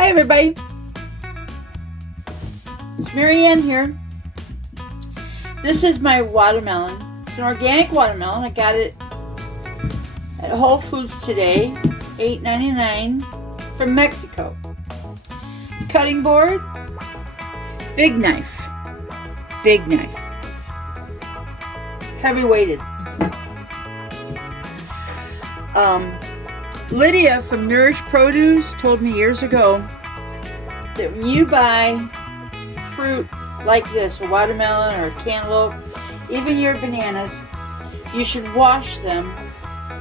Hi everybody, it's Marianne here. This is my watermelon. It's an organic watermelon. I got it at Whole Foods today, $8.99 from Mexico. Cutting board, big knife, heavy weighted. Lydia from Nourish Produce told me years ago that when you buy fruit like this, a watermelon or a cantaloupe, even your bananas, you should wash them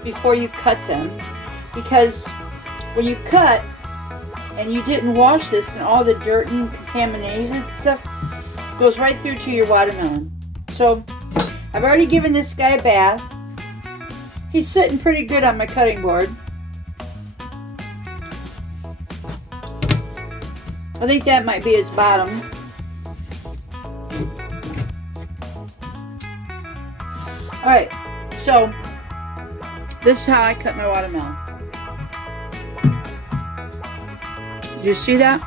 before you cut them, because when you cut and you didn't wash this, and all the dirt and contaminated stuff goes right through to your watermelon. So I've already given this guy a bath. He's sitting pretty good on my cutting board. I think that might be his bottom. Alright, so this is how I cut my watermelon. Did you see that?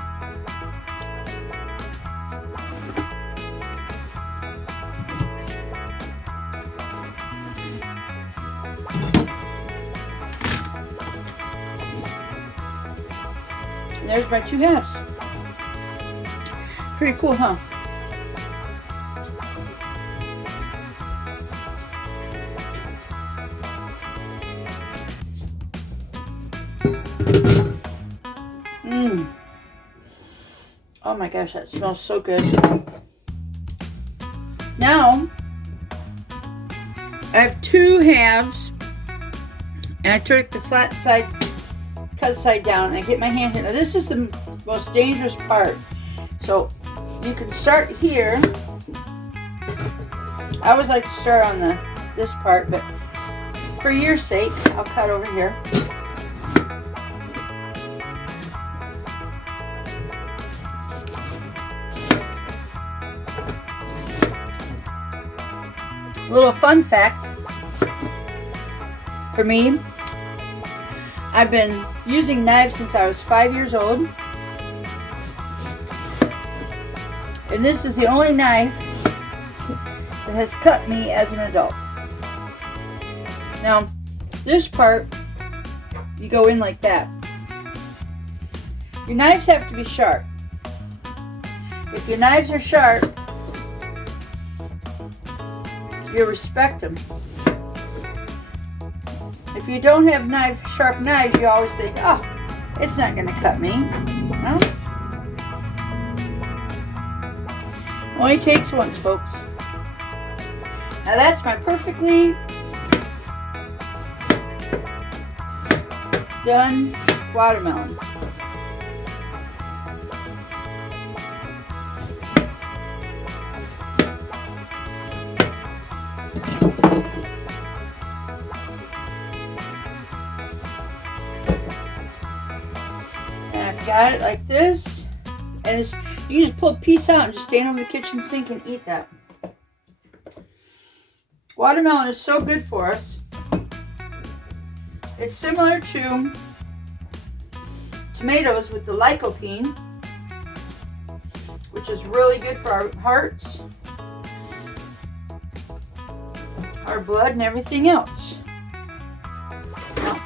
And there's my two halves. Pretty cool, huh? Oh my gosh, that smells so good. Now, I have two halves, and I took the flat side, cut side down, and I get my hand here. Now this is the most dangerous part. So you can start here. I always like to start on this part, but for your sake, I'll cut over here. A little fun fact for me, I've been using knives since I was 5 years old. And this is the only knife that has cut me as an adult. Now, this part, you go in like that. Your knives have to be sharp. If your knives are sharp, you respect them. If you don't have sharp knives, you always think, oh, it's not going to cut me. No? Only takes once, folks. Now that's my perfectly done watermelon. And I've got it like this, and you just pull a piece out and just stand over the kitchen sink and eat that. Watermelon is so good for us. It's similar to tomatoes with the lycopene, which is really good for our hearts, our blood, and everything else. Now,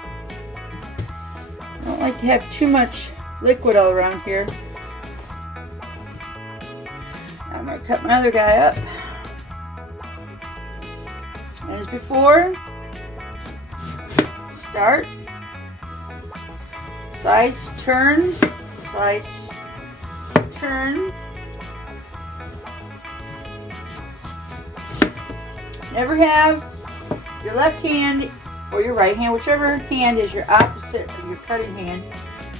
I don't like to have too much liquid all around here. I'm going to cut my other guy up. And as before, start, slice, turn, slice, turn. Never have your left hand or your right hand, whichever hand is your opposite of your cutting hand,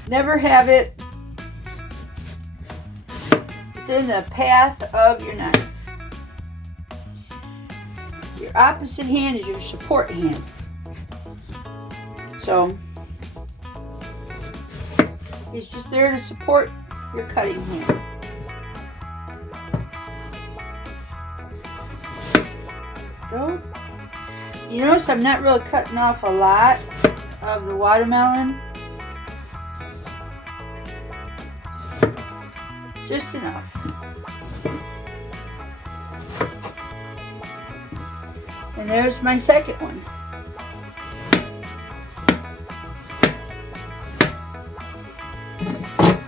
never have it within the path of your knife. Your opposite hand is your support hand. So he's just there to support your cutting hand. Go. You notice I'm not really cutting off a lot of the watermelon. Just enough. And there's my second one.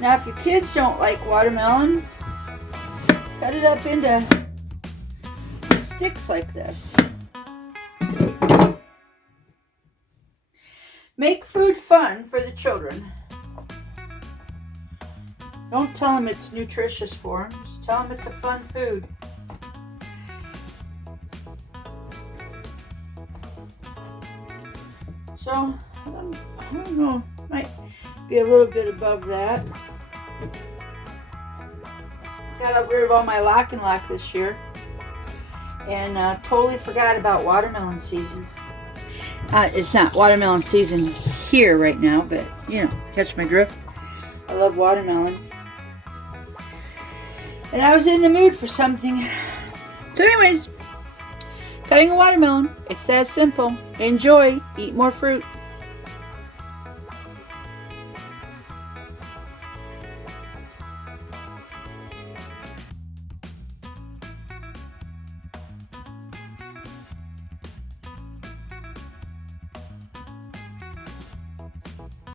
Now, if your kids don't like watermelon, cut it up into sticks like this. Make food fun for the children. Don't tell them it's nutritious for them. Just tell them it's a fun food. So, I don't know, might be a little bit above that. Got rid of all my lock and lock this year. And totally forgot about watermelon season. It's not watermelon season here right now, but, you know, catch my drift. I love watermelon. And I was in the mood for something. So anyways, cutting a watermelon. It's that simple. Enjoy. Eat more fruit.